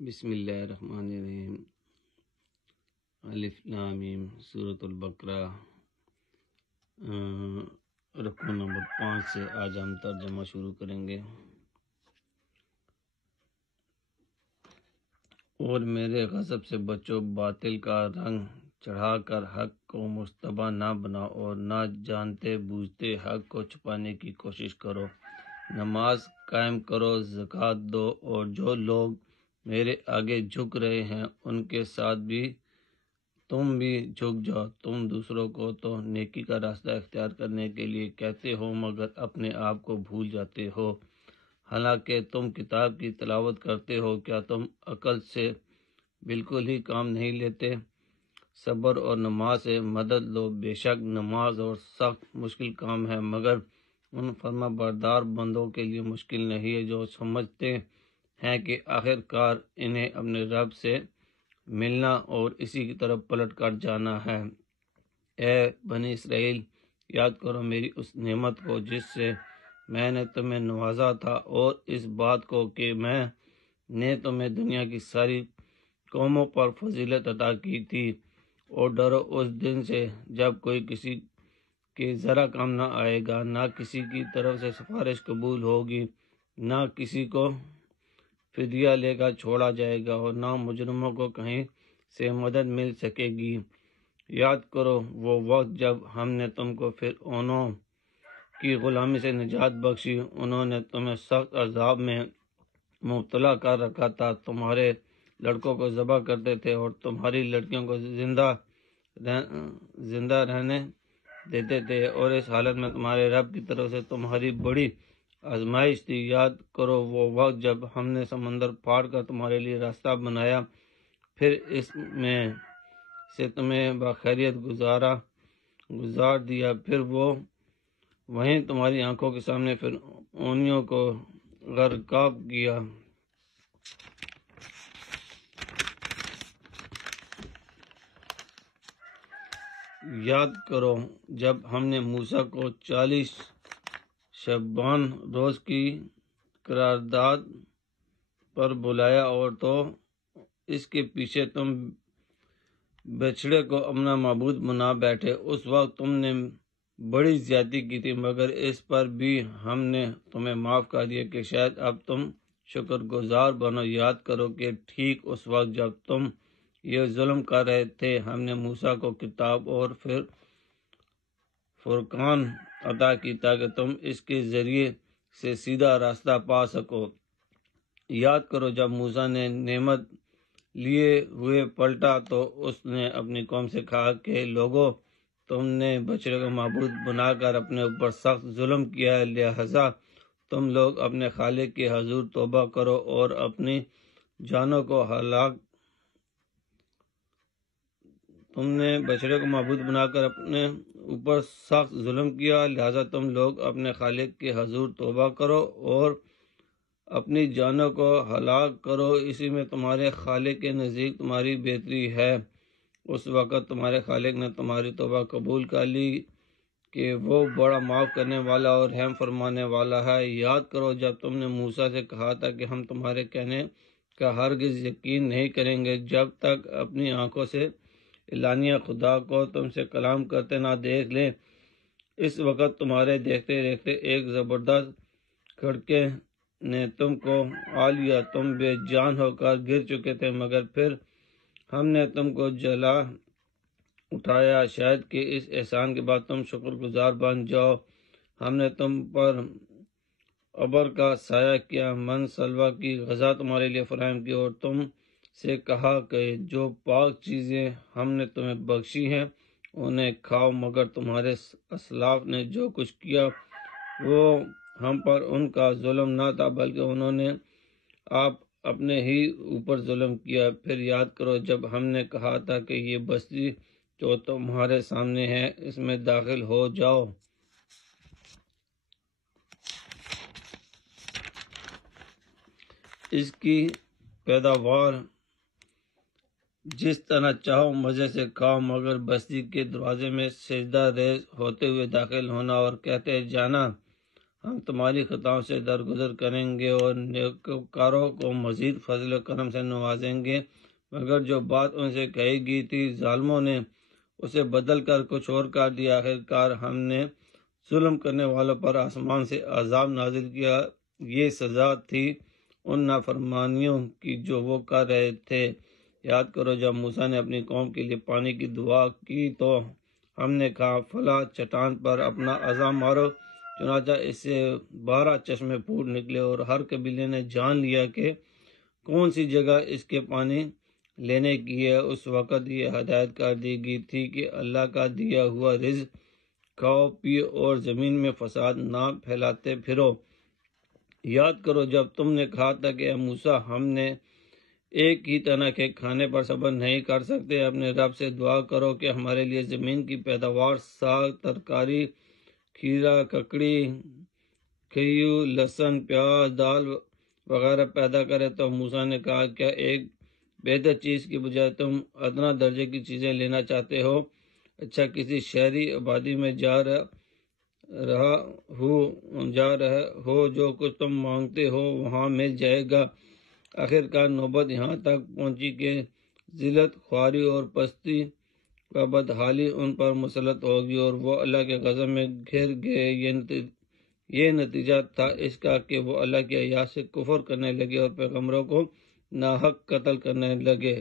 بسم اللہ الرحمن الرحیم۔ الف لام میم، سورۃ البقرہ، رکوع نمبر 5 سے آج ہم ترجمہ شروع کریں گے۔ اور میرے غضب سے بچو، باطل کا رنگ چڑھا کر حق کو مشتبہ نہ بناؤ، اور نہ جانتے بوجھتے حق کو چھپانے کی کوشش کرو۔ نماز قائم کرو، زکوٰۃ دو، اور جو لوگ میرے آگے جھک رہے ہیں ان کے ساتھ بھی تم بھی جھک جاؤ۔ تم دوسروں کو تو نیکی کا راستہ اختیار کرنے کے لیے کہتے ہو، مگر اپنے آپ کو بھول جاتے ہو۔ حالانکہ تم کتاب کی تلاوت کرتے ہو، کیا تم عقل سے بالکل ہی کام نہیں لیتے؟ صبر اور نماز سے مدد لو، بے شک نماز اور سخت مشکل کام ہے، مگر ان فرما بردار بندوں کے لیے مشکل نہیں ہے جو سمجھتے ہیں کہ آخر کار انہیں اپنے رب سے ملنا اور اسی کی طرف پلٹ کر جانا ہے۔ اے بنی اسرائیل، یاد کرو میری اس نعمت کو جس سے میں نے تمہیں نوازا تھا، اور اس بات کو کہ میں نے تمہیں دنیا کی ساری قوموں پر فضیلت عطا کی تھی۔ اور ڈرو اس دن سے جب کوئی کسی کے ذرا کام نہ آئے گا، نہ کسی کی طرف سے سفارش قبول ہوگی، نہ کسی کو فدیہ لے کر چھوڑا جائے گا، اور نہ مجرموں کو کہیں سے مدد مل سکے گی۔ یاد کرو وہ وقت جب ہم نے تم کو فرعونوں کی غلامی سے نجات بخشی، انہوں نے تمہیں سخت عذاب میں مبتلا کر رکھا تھا، تمہارے لڑکوں کو ذبح کرتے تھے اور تمہاری لڑکیوں کو زندہ رہنے دیتے تھے، اور اس حالت میں تمہارے رب کی طرف سے تمہاری بڑی آزمائش تھی۔ یاد کرو وہ وقت جب ہم نے سمندر پھاڑ کر تمہارے لیے راستہ بنایا، پھر اس میں سے تمہیں بخیریت گزار دیا، پھر وہ وہیں تمہاری آنکھوں کے سامنے فرعونیوں کو غرقاب کیا۔ یاد کرو جب ہم نے موسیٰ کو 40 شبان روز کی قرارداد پر بلایا، اور تو اس کے پیچھے تم بچڑے کو اپنا معبود بنا بیٹھے۔ اس وقت تم نے بڑی زیادتی کی تھی، مگر اس پر بھی ہم نے تمہیں معاف کر دیا کہ شاید اب تم شکر گزار بنو۔ یاد کرو کہ ٹھیک اس وقت جب تم یہ ظلم کر رہے تھے، ہم نے موسیٰ کو کتاب اور پھر فرقان عطا کی تاکہ تم اس کے ذریعے سے سیدھا راستہ پا سکو۔ یاد کرو جب موسیٰ نے نعمت لیے ہوئے پلٹا تو اس نے اپنی قوم سے کہا کہ لوگو، تم نے بچڑے کو معبود بنا کر اپنے اوپر سخت ظلم کیا ہے، لہذا تم لوگ اپنے خالق کے حضور توبہ کرو اور اپنی جانوں کو ہلاک تم نے بچڑے کو معبود بنا کر اپنے اوپر سخت ظلم کیا، لہذا تم لوگ اپنے خالق کے حضور توبہ کرو اور اپنی جانوں کو ہلاک کرو، اسی میں تمہارے خالق کے نزدیک تمہاری بہتری ہے۔ اس وقت تمہارے خالق نے تمہاری توبہ قبول کر لی کہ وہ بڑا معاف کرنے والا اور رحم فرمانے والا ہے۔ یاد کرو جب تم نے موسیٰ سے کہا تھا کہ ہم تمہارے کہنے کا ہرگز یقین نہیں کریں گے جب تک اپنی آنکھوں سے اعلانیہ خدا کو تم سے کلام کرتے نہ دیکھ لیں۔ اس وقت تمہارے دیکھتے دیکھتے ایک زبردست کھڑکے نے تم کو آ لیا، تم بے جان ہو کر گر چکے تھے، مگر پھر ہم نے تم کو جلا اٹھایا، شاید کہ اس احسان کے بعد تم شکر گزار بن جاؤ۔ ہم نے تم پر ابر کا سایہ کیا، من سلوہ کی غذا تمہارے لیے فراہم کی، اور تم سے کہا کہ جو پاک چیزیں ہم نے تمہیں بخشی ہیں انہیں کھاؤ، مگر تمہارے اسلاف نے جو کچھ کیا وہ ہم پر ان کا ظلم نہ تھا، بلکہ انہوں نے آپ اپنے ہی اوپر ظلم کیا۔ پھر یاد کرو جب ہم نے کہا تھا کہ یہ بستی جو تمہارے سامنے ہے اس میں داخل ہو جاؤ، اس کی پیداوار جس طرح چاہو مزے سے کھاؤ، مگر بستی کے دروازے میں سجدہ ریز ہوتے ہوئے داخل ہونا اور کہتے جانا ہم تمہاری خطاؤں سے درگزر کریں گے اور نیکوکاروں کو مزید فضل و کرم سے نوازیں گے، مگر جو بات ان سے کہی گئی تھی ظالموں نے اسے بدل کر کچھ اور کر دیا۔ آخرکار ہم نے ظلم کرنے والوں پر آسمان سے عذاب نازل کیا، یہ سزا تھی ان نافرمانیوں کی جو وہ کر رہے تھے۔ یاد کرو جب موسیٰ نے اپنی قوم کے لیے پانی کی دعا کی تو ہم نے کہا فلاں چٹان پر اپنا عصا مارو، چنانچہ اس سے 12 چشمے پھوٹ نکلے اور ہر قبیلے نے جان لیا کہ کون سی جگہ اس کے پانی لینے کی ہے۔ اس وقت یہ ہدایت کر دی گئی تھی کہ اللہ کا دیا ہوا رزق کھاؤ پیو اور زمین میں فساد نہ پھیلاتے پھرو۔ یاد کرو جب تم نے کہا تھا کہ اے موسیٰ ہم نے ایک ہی طرح کے کھانے پر صبر نہیں کر سکتے، اپنے رب سے دعا کرو کہ ہمارے لیے زمین کی پیداوار ساگ ترکاری کھیرا ککڑی کھیو لہسن پیاز دال وغیرہ پیدا کرے۔ تو موسیٰ نے کہا کیا ایک بہتر چیز کی بجائے تم ادنا درجے کی چیزیں لینا چاہتے ہو؟ اچھا کسی شہری آبادی میں جا رہے ہو، جو کچھ تم مانگتے ہو وہاں مل جائے گا۔ آخرکار نوبت یہاں تک پہنچی کہ ذلت خواری اور پستی و بدحالی ان پر مسلط ہوگی اور وہ اللہ کے غضب میں گھر گئے۔ یہ نتیجہ تھا اس کا کہ وہ اللہ کی آیات سے کفر کرنے لگے اور پیغمبروں کو ناحق قتل کرنے لگے۔